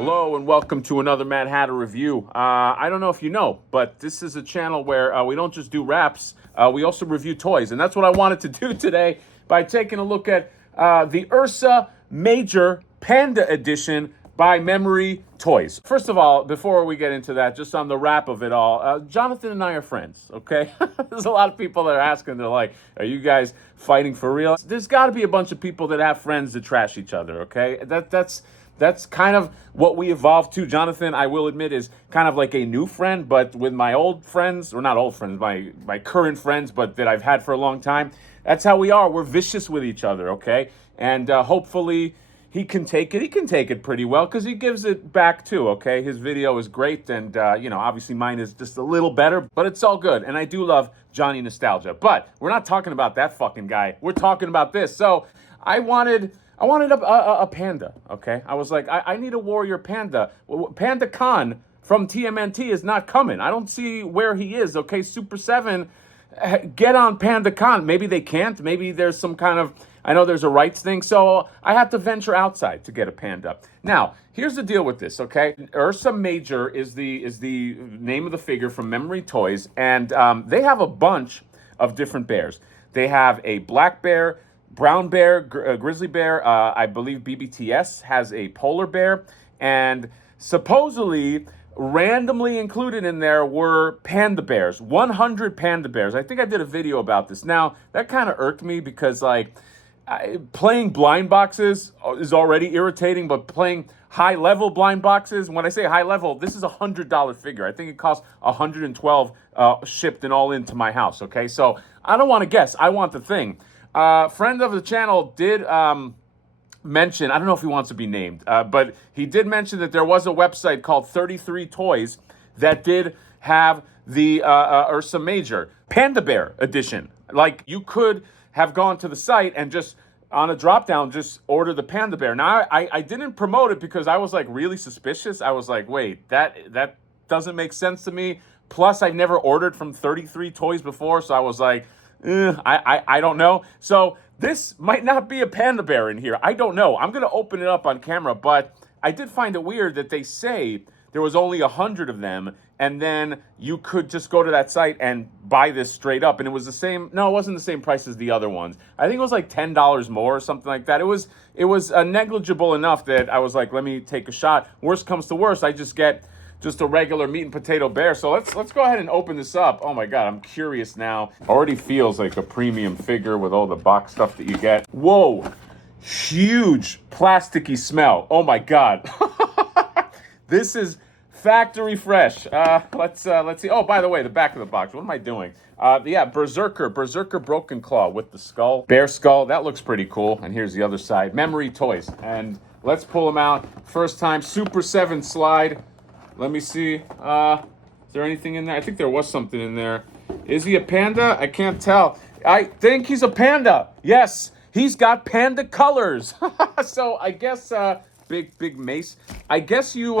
Hello and welcome to another Mad Hatter review. I don't know if you know, but this is a channel where we don't just do wraps, we also review toys. And that's what I wanted to do today by taking a look at the Ursa Major Panda Edition by Memory Toys. First of all, before we get into that, just on the wrap of it all, Jonathan and I are friends, okay? There's a lot of people that are asking, they're like, are you guys fighting for real? There's gotta be a bunch of people that have friends that trash each other, okay? That's kind of what we evolved to. Jonathan, I will admit, is kind of like a new friend, but with my old friends, or not old friends, my current friends, but that I've had for a long time, that's how we are. We're vicious with each other, okay? And hopefully he can take it. He can take it pretty well because he gives it back too, okay? His video is great, and, obviously mine is just a little better, but it's all good. And I do love Johnny Nostalgia. But we're not talking about that fucking guy. We're talking about this. So I wanted a panda, okay? I was like, I need a warrior panda. Panda Kahn from TMNT is not coming. I don't see where he is, okay? Super 7, get on Panda Kahn. Maybe they can't. Maybe there's some kind of, I know there's a rights thing, so I have to venture outside to get a panda. Now, here's the deal with this, okay? Ursa Major is the name of the figure from Memory Toys, and they have a bunch of different bears. They have a black bear, brown bear, grizzly bear, I believe BBTS has a polar bear, and supposedly randomly included in there were panda bears, 100 panda bears. I think I did a video about this. Now, that kind of irked me because, like, playing blind boxes is already irritating, but playing high-level blind boxes, when I say high-level, this is a $100 figure. I think it costs $112 shipped and all into my house, okay? So I don't want to guess. I want the thing. Friend of the channel did mention, I don't know if he wants to be named, but he did mention that there was a website called 33 Toys that did have the Ursa Major Panda Bear edition. Like, you could have gone to the site and just on a drop down just order the Panda Bear. Now I didn't promote it because I was like really suspicious. I was like, wait, that doesn't make sense to me. Plus, I've never ordered from 33 Toys before, so I was like, I don't know. So this might not be a panda bear in here. I don't know. I'm going to open it up on camera, but I did find it weird that they say there was only 100 of them, and then you could just go to that site and buy this straight up, and it was the same. No, it wasn't the same price as the other ones. I think it was like $10 more or something like that. It was negligible enough that I was like, let me take a shot. Worst comes to worst, I just get just a regular meat and potato bear. So let's go ahead and open this up. Oh my God, I'm curious now. Already feels like a premium figure with all the box stuff that you get. Whoa, huge plasticky smell. Oh my God. This is factory fresh. Let's see. Oh, by the way, the back of the box. What am I doing? Yeah, Berserker Broken Claw with the skull. Bear skull, that looks pretty cool. And here's the other side. Memory Toys. And let's pull them out. First time, Super 7 slide. Let me see. Is there anything in there? I think there was something in there. Is he a panda? I can't tell. I think he's a panda. Yes, he's got panda colors. So I guess big mace. I guess you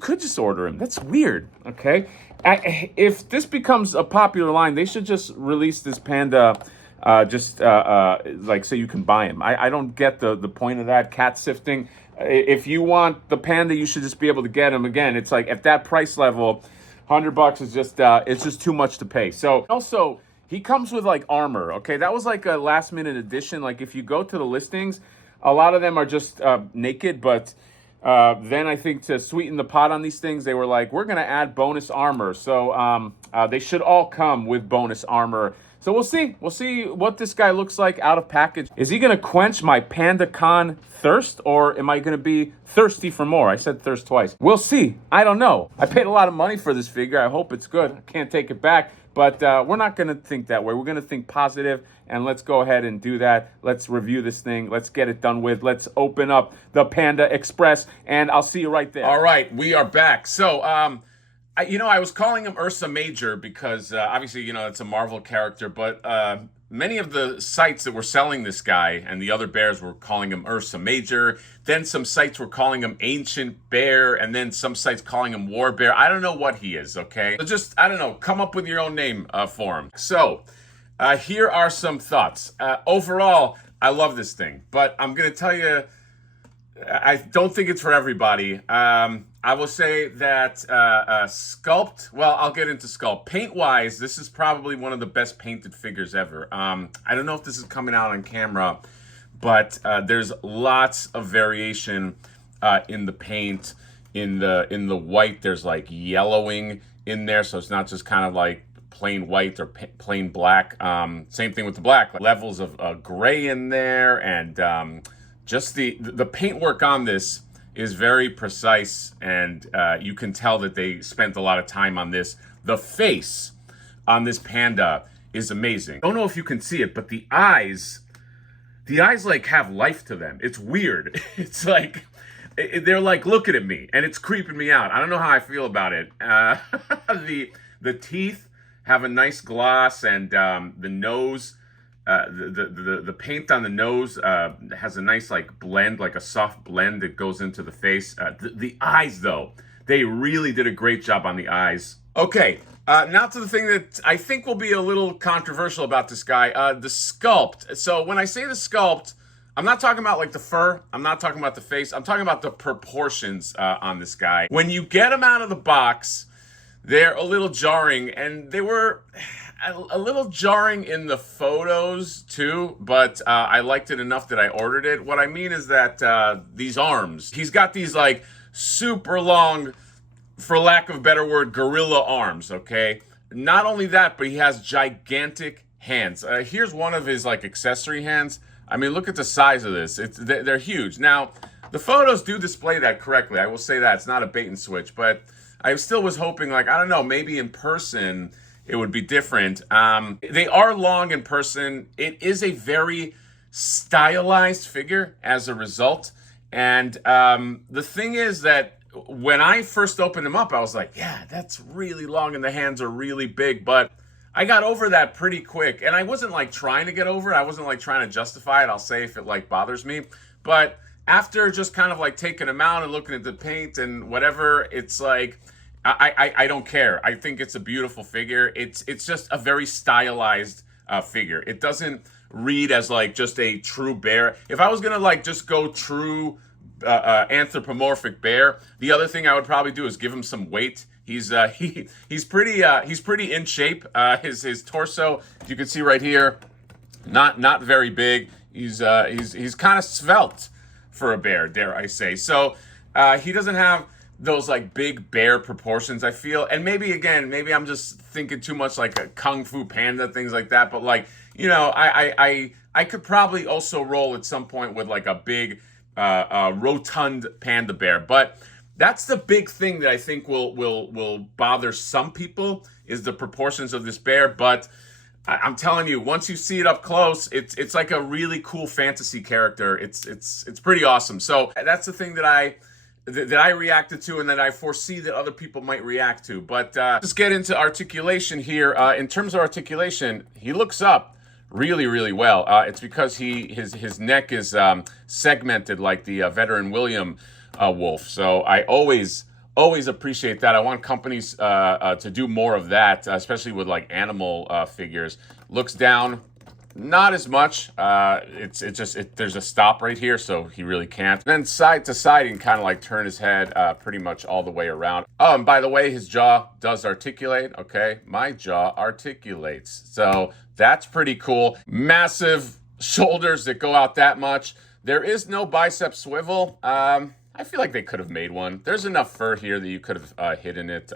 could just order him. That's weird. Okay. If this becomes a popular line, they should just release this panda. Like so you can buy him. I don't get the point of that cat sifting. If you want the panda, you should just be able to get him. Again, it's like at that price level, $100 is just it's just too much to pay. So also he comes with like armor. Okay, that was like a last minute addition. Like if you go to the listings, a lot of them are just naked, but then I think to sweeten the pot on these things, they were like, we're gonna add bonus armor. So they should all come with bonus armor. So we'll see. We'll see what this guy looks like out of package. Is he going to quench my Panda Kahn thirst, or am I going to be thirsty for more? I said thirst twice. We'll see. I don't know. I paid a lot of money for this figure. I hope it's good. I can't take it back. But we're not going to think that way. We're going to think positive, and let's go ahead and do that. Let's review this thing. Let's get it done with. Let's open up the Panda Express, and I'll see you right there. All right, we are back. So, I was calling him Ursa Major because obviously, it's a Marvel character, but many of the sites that were selling this guy and the other bears were calling him Ursa Major. Then some sites were calling him Ancient Bear, and then some sites calling him War Bear. I don't know what he is, okay? So just, I don't know, come up with your own name for him. So here are some thoughts. Overall, I love this thing, but I'm going to tell you I don't think it's for everybody. I will say that sculpt. Well, I'll get into sculpt. Paint wise, this is probably one of the best painted figures ever. I don't know if this is coming out on camera, but there's lots of variation in the paint. In the white, there's like yellowing in there, so it's not just kind of like plain white or plain black. Same thing with the black, like levels of gray in there, and just the paintwork on this is very precise, and you can tell that they spent a lot of time on this. The face on this panda is amazing. I don't know if you can see it, but the eyes like have life to them. It's weird. It's like they're like looking at me, and it's creeping me out. I don't know how I feel about it. The teeth have a nice gloss, and the nose, the paint on the nose has a nice like blend, like a soft blend that goes into the face. The eyes, though, they really did a great job on the eyes. Okay, now to the thing that I think will be a little controversial about this guy, the sculpt. So when I say the sculpt, I'm not talking about like the fur. I'm not talking about the face. I'm talking about the proportions on this guy. When you get him out of the box, they're a little jarring, and they were a little jarring in the photos too, but I liked it enough that I ordered it. What I mean is that these arms, he's got these like super long, for lack of a better word, gorilla arms, okay? Not only that, but he has gigantic hands. Here's one of his like accessory hands. I mean, look at the size of this. They're huge. Now, the photos do display that correctly. I will say that. It's not a bait and switch, but I still was hoping, like, I don't know, maybe in person it would be different. They are long in person. It is a very stylized figure as a result. And the thing is that when I first opened him up, I was like, yeah, that's really long and the hands are really big. But I got over that pretty quick. And I wasn't like trying to get over it. I wasn't like trying to justify it. I'll say if it like bothers me. But after just kind of like taking him out and looking at the paint and whatever, it's like, I don't care. I think it's a beautiful figure. It's just a very stylized figure. It doesn't read as like just a true bear. If I was gonna like just go true anthropomorphic bear, the other thing I would probably do is give him some weight. He's pretty in shape. His torso, you can see right here, not very big. He's kind of svelte for a bear, dare I say. So he doesn't have those like big bear proportions, I feel. And maybe I'm just thinking too much like a Kung Fu Panda, things like that. But like, you know, I could probably also roll at some point with like a big rotund panda bear. But that's the big thing that I think will bother some people, is the proportions of this bear. But I'm telling you, once you see it up close, it's like a really cool fantasy character. It's pretty awesome. So that's the thing that I reacted to, and that I foresee that other people might react to. But let's get into articulation here. In terms of articulation, he looks up really, really well. It's because his neck is segmented like the veteran William wolf. So I always appreciate that. I want companies to do more of that, especially with like animal figures. Looks down, not as much. There's a stop right here, so he really can't. Then side to side, he can kind of like turn his head pretty much all the way around. Oh, and by the way, his jaw does articulate. Okay, my jaw articulates. So that's pretty cool. Massive shoulders that go out that much. There is no bicep swivel. I feel like they could have made one. There's enough fur here that you could have hidden it.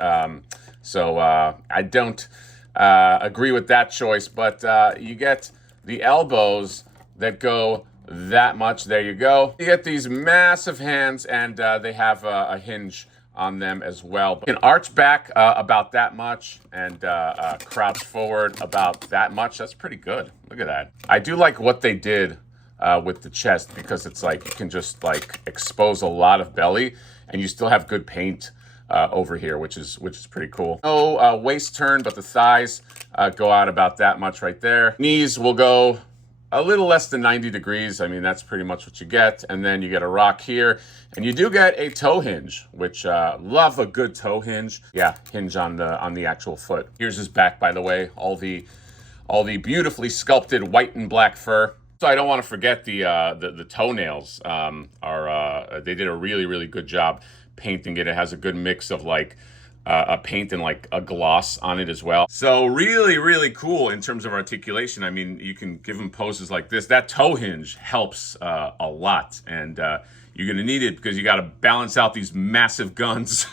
So I don't agree with that choice, but you get the elbows that go that much. There you go. You get these massive hands, and they have a hinge on them as well. You can arch back about that much, and crouch forward about that much. That's pretty good. Look at that. I do like what they did with the chest, because it's like you can just like expose a lot of belly, and you still have good paint over here, which is pretty cool. No waist turn, but the thighs go out about that much right there. Knees will go a little less than 90 degrees. I mean, that's pretty much what you get. And then you get a rock here, and you do get a toe hinge, which love a good toe hinge. Yeah, hinge on the actual foot. Here's his back, by the way. All the beautifully sculpted white and black fur. So I don't want to forget the toenails. They did a really good job painting it. It has a good mix of like a paint and like a gloss on it as well. So really cool in terms of articulation. I mean, you can give them poses like this. That toe hinge helps a lot, and you're gonna need it because you got to balance out these massive guns.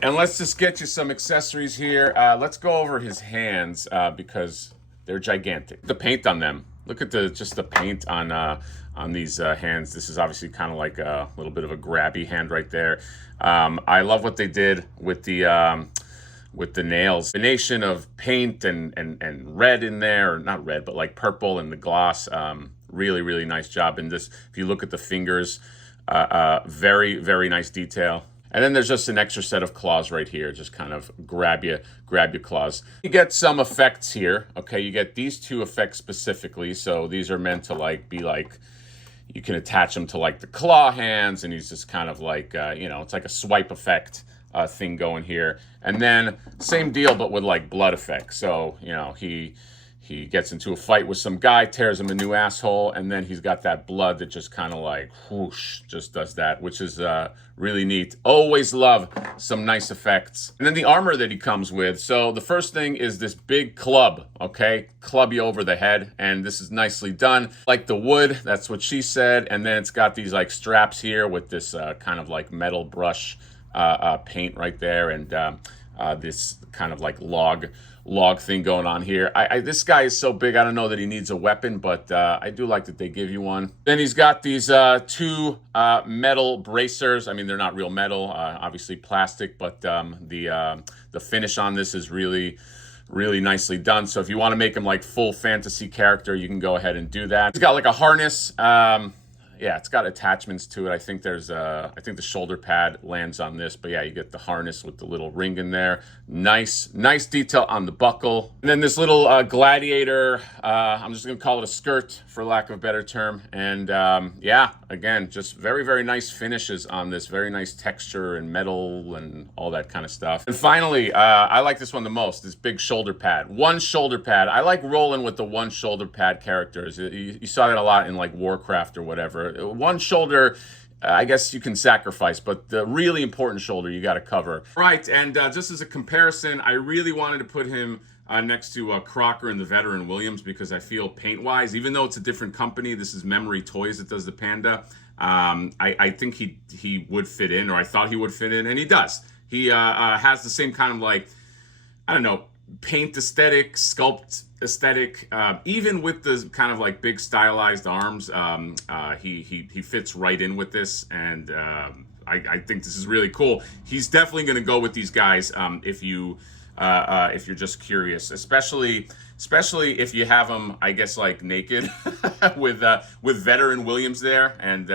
And let's just get you some accessories here. Let's go over his hands because they're gigantic. The paint on them. Look at just the paint on these hands. This is obviously kind of like a little bit of a grabby hand right there. I love what they did with the nails. Combination of paint and red in there, or not red, but like purple and the gloss. Really nice job. And this, if you look at the fingers, very nice detail. And then there's just an extra set of claws right here, just kind of grab your claws. You get some effects here, okay? You get these two effects specifically. So these are meant to like be like, you can attach them to like the claw hands, and he's just kind of like, it's like a swipe effect thing going here. And then same deal, but with like blood effects. So, he gets into a fight with some guy, tears him a new asshole, and then he's got that blood that just kind of like whoosh, just does that, which is really neat. Always love some nice effects. And then the armor that he comes with. So the first thing is this big club, okay? Club you over the head, and this is nicely done. Like the wood, that's what she said. And then it's got these like straps here with this kind of like metal brush paint right there, and this kind of like log thing going on here. This guy is so big, I don't know that he needs a weapon, but I do like that they give you one. Then he's got these two metal bracers. I mean, they're not real metal, obviously plastic, but the finish on this is really nicely done. So if you want to make him like full fantasy character, you can go ahead and do that. He's got like a harness. Yeah, it's got attachments to it. I think I think the shoulder pad lands on this, but yeah, you get the harness with the little ring in there. Nice detail on the buckle. And then this little gladiator, I'm just gonna call it a skirt for lack of a better term. And yeah, again, just very nice finishes on this. Very nice texture and metal and all that kind of stuff. And finally, I like this one the most, this big shoulder pad. One shoulder pad. I like rolling with the one shoulder pad characters. You saw that a lot in like Warcraft or whatever. One shoulder, I guess you can sacrifice, but the really important shoulder you got to cover. Right, and just as a comparison, I really wanted to put him next to Crocker and the Veteran Williams because I feel paint-wise, even though it's a different company, this is Memory Toys that does the Panda, I think he would fit in, or I thought he would fit in, and he does. He has the same kind of like, I don't know, paint aesthetic, sculpt aesthetic, even with the kind of like big stylized arms. He fits right in with this, and I think this is really cool. He's definitely going to go with these guys if you're just curious, especially if you have them, I guess, like naked with Veteran Williams there, and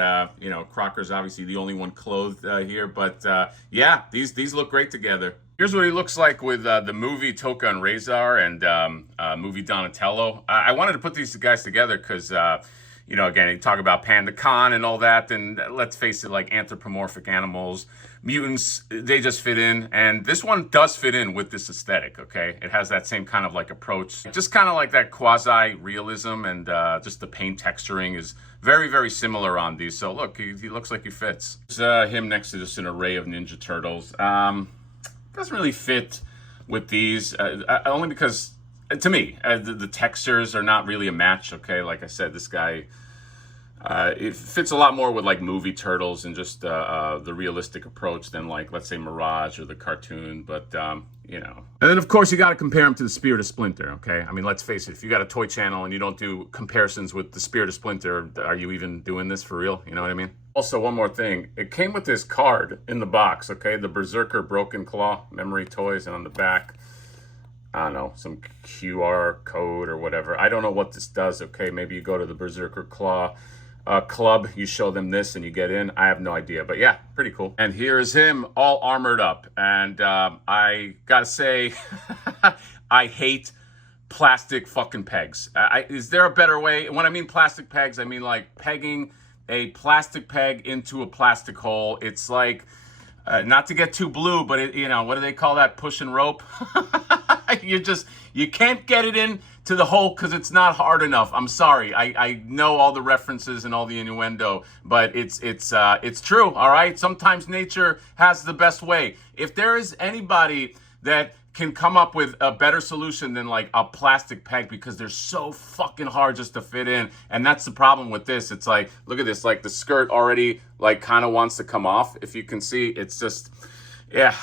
Crocker's obviously the only one clothed here, but yeah, these look great together. Here's what he looks like with the movie Toka and Razor and movie Donatello. I wanted to put these guys together because, again, you talk about Panda Kahn and all that, and let's face it, like anthropomorphic animals, mutants, they just fit in. And this one does fit in with this aesthetic, okay? It has that same kind of like approach. Just kind of like that quasi-realism, and just the paint texturing is very similar on these. So look, he looks like he fits. There's him next to just an array of Ninja Turtles. Doesn't really fit with these, only because, to me, the textures are not really a match, okay? Like I said, this guy, it fits a lot more with like movie Turtles and just the realistic approach than like, let's say, Mirage or the cartoon, but And then of course you got to compare him to the Spirit of Splinter, okay? I mean, let's face it, if you got a toy channel and you don't do comparisons with the Spirit of Splinter, are you even doing this for real? You know what I mean? Also, one more thing. It came with this card in the box, okay? The Berserker Broken Claw Memory Toys, and on the back, I don't know, some QR code or whatever. I don't know what this does, okay? Maybe you go to the Berserker Claw club, you show them this and you get in. I have no idea, but yeah, pretty cool. And here is him all armored up. And I gotta say, I hate plastic fucking pegs. Is there a better way? When I mean plastic pegs, I mean like pegging a plastic peg into a plastic hole. It's like, not to get too blue, but what do they call that? Push and rope? You can't get it in to the hole because it's not hard enough. I'm sorry. I know all the references and all the innuendo, but it's true. All right. Sometimes nature has the best way. If there is anybody that can come up with a better solution than like a plastic peg, because they're so fucking hard just to fit in. And that's the problem with this. It's like, look at this, like the skirt already like kind of wants to come off. If you can see, it's just, yeah,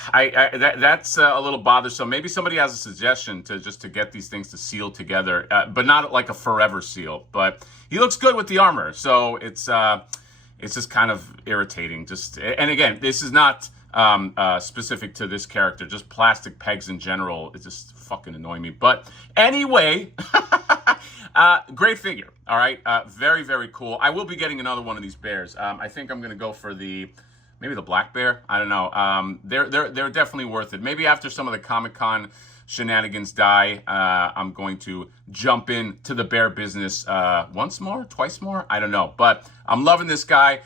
that's a little bothersome. Maybe somebody has a suggestion to get these things to seal together, but not like a forever seal. But he looks good with the armor, so it's just kind of irritating. And again, this is not specific to this character. Just plastic pegs in general, it just fucking annoy me. But anyway, great figure. All right, very, very cool. I will be getting another one of these bears. I think I'm gonna go for maybe the black bear. I don't know. They're definitely worth it. Maybe after some of the Comic-Con shenanigans die, I'm going to jump into the bear business once more, twice more. I don't know, but I'm loving this guy.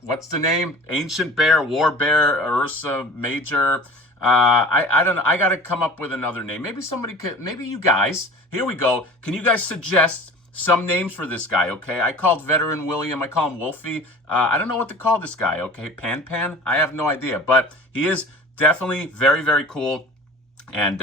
What's the name? Ancient Bear, War Bear, Ursa Major. I don't know. I got to come up with another name. Maybe somebody could. Maybe you guys. Here we go. Can you guys suggest some names for this guy? Okay, I called Veteran William. I call him Wolfie. I don't know what to call this guy. Okay, Pan. I have no idea, but he is definitely very, very cool, and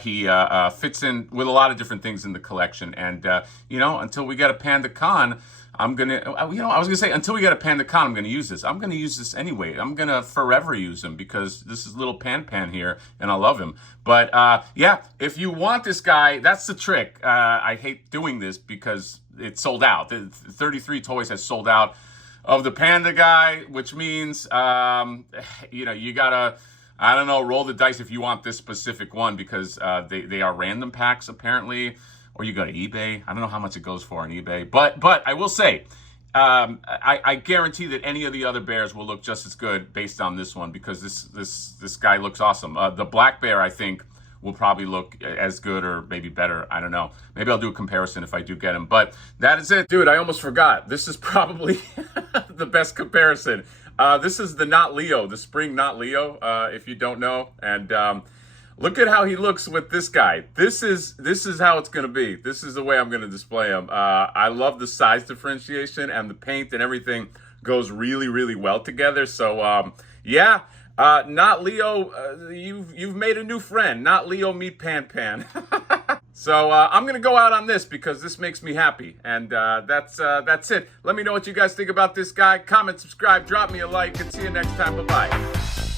he fits in with a lot of different things in the collection. And until we get a Panda Kahn, I'm gonna, I was gonna say, until we get a Panda Kahn, I'm gonna use this. I'm gonna use this anyway. I'm gonna forever use him because this is little Pan here, and I love him. But yeah, if you want this guy, that's the trick. I hate doing this because it's sold out. 33 Toys has sold out of the Panda guy, which means you gotta, I don't know, roll the dice if you want this specific one, because they are random packs apparently. Or you go to eBay. I don't know how much it goes for on eBay. But I will say, I guarantee that any of the other bears will look just as good based on this one, because this guy looks awesome. The black bear, I think, will probably look as good or maybe better. I don't know. Maybe I'll do a comparison if I do get him. But that is it. Dude, I almost forgot. This is probably the best comparison. This is the Not Leo, the Spring Not Leo, if you don't know. And look at how he looks with this guy. This is how it's going to be. This is the way I'm going to display him. I love the size differentiation, and the paint and everything goes really, really well together. So, yeah, Not Leo, you've made a new friend. Not Leo, meet Pan. So I'm going to go out on this because this makes me happy. And that's it. Let me know what you guys think about this guy. Comment, subscribe, drop me a like, and see you next time. Bye-bye.